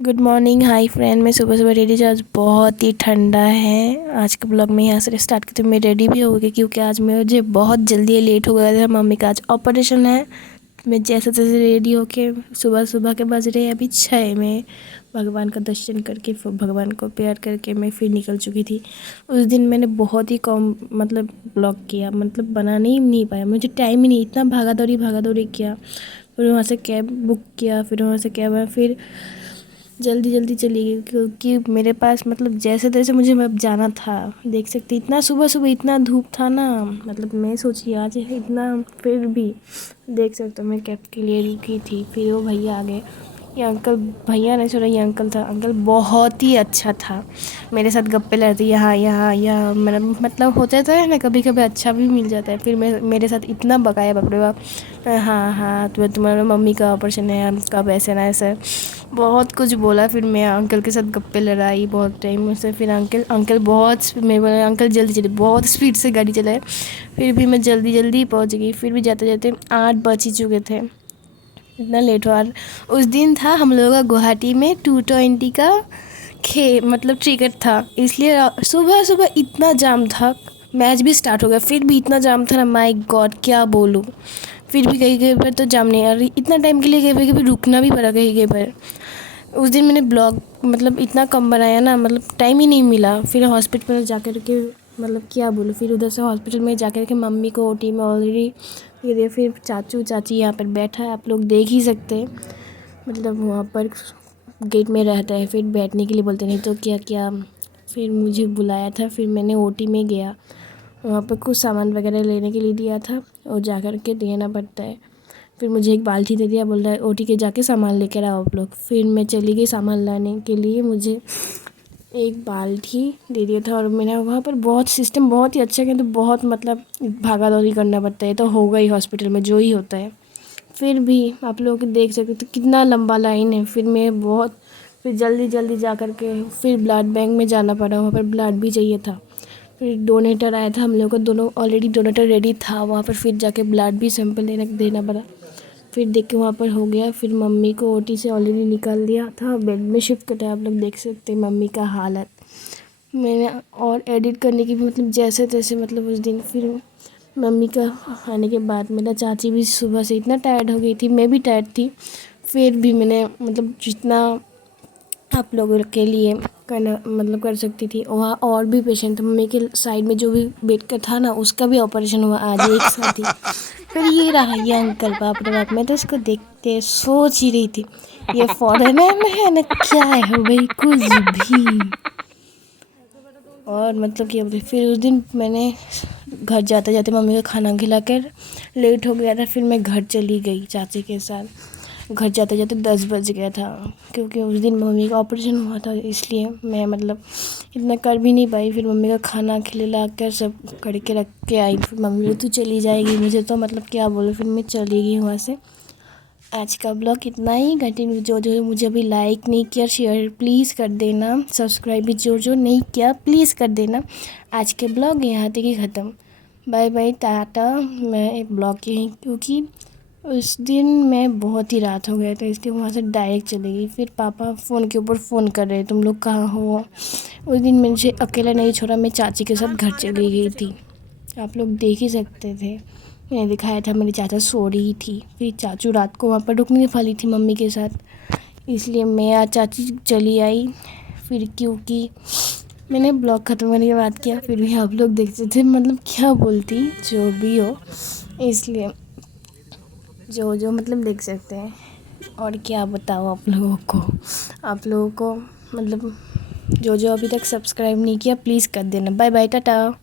Good morning, hi friend. मैं सुबह सुबह रेडी, जो आज बहुत ही ठंडा है। आज का ब्लॉग मैं यहाँ से स्टार्ट करती हूँ। मैं रेडी भी हो गई क्योंकि आज मुझे बहुत जल्दी लेट हो गया था। मम्मी का आज ऑपरेशन है। मैं जैसे तैसे रेडी होके सुबह सुबह के बज रहे हैं अभी 6। मैं भगवान का दर्शन करके भगवान को प्यार करके मैं फिर निकल चुकी थी। उस दिन मैंने बहुत ही कम ब्लॉग किया, बनाने ही नहीं पाया। मुझे टाइम ही नहीं, इतना भागा दौड़ी किया। फिर वहाँ से कैब बुक किया, फिर वहाँ से कैब आया, फिर जल्दी जल्दी चली गई क्योंकि मेरे पास जैसे तैसे मुझे अब जाना था। देख सकते इतना सुबह सुबह इतना धूप था ना। मैं सोची आज है इतना, फिर भी देख सकते हो मैं कैब के लिए रुकी थी। फिर वो भैया आ गए। ये अंकल, भैया नहीं छोड़ा, ये अंकल था। अंकल बहुत ही अच्छा था, मेरे साथ गप्पे लड़ते यहाँ यहाँ यहाँ। मेरा होता था ना, कभी कभी अच्छा भी मिल जाता है। फिर मेरे साथ इतना बकाया, बाप रे बाप। हाँ हाँ, तुम्हारा मम्मी का ऑपरेशन है, कब ऐसे ना ऐसे बहुत कुछ बोला। फिर मैं अंकल के साथ गप्पे लड़ाई बहुत टाइम से। फिर अंकल बहुत, मैं बोला अंकल जल्दी चलिए, बहुत स्पीड से गाड़ी चलाए। फिर भी मैं जल्दी जल्दी पहुंच गई। फिर भी जाते जाते 8 बज ही चुके थे, इतना लेट हुआ। उस दिन था हम लोगों का गुवाहाटी में 220 का टिकट था, इसलिए सुबह सुबह इतना जाम था। मैच भी स्टार्ट हो गया, फिर भी इतना जाम था ना, माय गॉड क्या बोलूँ। फिर भी कहीं कहीं पर तो जाम नहीं आ रही, इतना टाइम के लिए कहीं कहीं पर रुकना भी पड़ा कहीं कहीं पर। उस दिन मैंने ब्लॉग इतना कम बनाया ना, टाइम ही नहीं मिला। फिर हॉस्पिटल में जाकर के क्या बोलूँ, फिर उधर से हॉस्पिटल में जाकर के मम्मी को ओटी में ऑलरेडी ये दे। फिर चाचू चाची यहाँ पर बैठा है, आप लोग देख ही सकते हैं। वहाँ पर गेट में रहता है, फिर बैठने के लिए बोलते, नहीं तो क्या क्या। फिर मुझे बुलाया था, फिर मैंने ओटी में गया। वहाँ पर कुछ सामान वगैरह लेने के लिए दिया था और जा कर के देना पड़ता है। फिर मुझे एक बाल्टी दे दिया, बोल रहा है ओटी के जाके सामान लेकर आओ आप लोग। फिर मैं चली गई सामान लाने के लिए। मुझे एक बाल्टी दे दिया था और मैंने वहाँ पर बहुत सिस्टम बहुत ही अच्छा, किंतु बहुत भागा दौड़ी करना पड़ता है। तो होगा ही हॉस्पिटल में जो ही होता है। फिर भी आप लोग देख सकते तो कितना लंबा लाइन है। फिर जल्दी जल्दी जा कर के फिर ब्लड बैंक में जाना पड़ा, वहाँ पर ब्लड भी चाहिए था। फिर डोनेटर आया था, हम लोग को दोनों ऑलरेडी डोनेटर रेडी था वहाँ पर। फिर जाके ब्लड भी सैंपल देना पड़ा। फिर देख के वहाँ पर हो गया। फिर मम्मी को ओटी से ऑलरेडी निकाल दिया था, बेड में शिफ्ट करता। आप लोग देख सकते हैं मम्मी का हालत। मैंने और एडिट करने की भी जैसे तैसे उस दिन। फिर मम्मी का आने के बाद मेरा चाची भी सुबह से इतना टायर्ड हो गई थी, मैं भी टायर्ड थी। फिर भी मैंने जितना आप लोगों के लिए करना कर सकती थी। वहाँ और भी पेशेंट थे, मम्मी के साइड में जो भी बेड का था ना, उसका भी ऑपरेशन हुआ आज एक साथ ही। फिर ये रहा ये अंकल, बाप रे बाप, मैं तो इसको देखते सोच ही रही थी, ये फॉरेनर में है ना क्या है भाई, कुछ भी। और क्या बोलते, फिर उस दिन मैंने घर जाते जाते मम्मी को खाना खिलाकर लेट हो गया था। फिर मैं घर चली गई चाची के साथ। घर जाते जाते 10 बज गया था क्योंकि उस दिन मम्मी का ऑपरेशन हुआ था, इसलिए मैं इतना कर भी नहीं पाई। फिर मम्मी का खाना खिला कर सब करके रख के आई। फिर मम्मी बोली तू चली जाएगी, मुझे तो क्या बोलूँ। फिर मैं चली गई वहाँ से। आज का ब्लॉग इतना ही। कंटिन्यू जो जो मुझे अभी लाइक नहीं किया, शेयर प्लीज़ कर देना। सब्सक्राइब भी जो जो नहीं किया प्लीज़ कर देना। आज के ब्लॉग यहाँ तक ही ख़त्म। Bye bye, tata. मैं एक ब्लॉग यहीं, क्योंकि उस दिन मैं बहुत ही रात हो गया था, इसलिए वहाँ से डायरेक्ट चली गई। फिर पापा फ़ोन के ऊपर फ़ोन कर रहे, तुम लोग कहाँ हो। उस दिन मुझे अकेला नहीं छोड़ा, मैं चाची के साथ घर चली गई थी। आप लोग देख ही सकते थे, मैंने दिखाया था मेरी चाचा सो रही थी। फिर चाचू रात को वहाँ पर रुकने वाली थी मम्मी के साथ, इसलिए मैं आज चाची चली आई। फिर क्योंकि मैंने ब्लॉग ख़त्म करने के बाद किया, फिर भी आप लोग देखते थे क्या बोलती जो भी हो, इसलिए जो जो देख सकते हैं। और क्या बताओ आप लोगों को, जो जो अभी तक सब्सक्राइब नहीं किया प्लीज़ कर देना। Bye bye, Tata.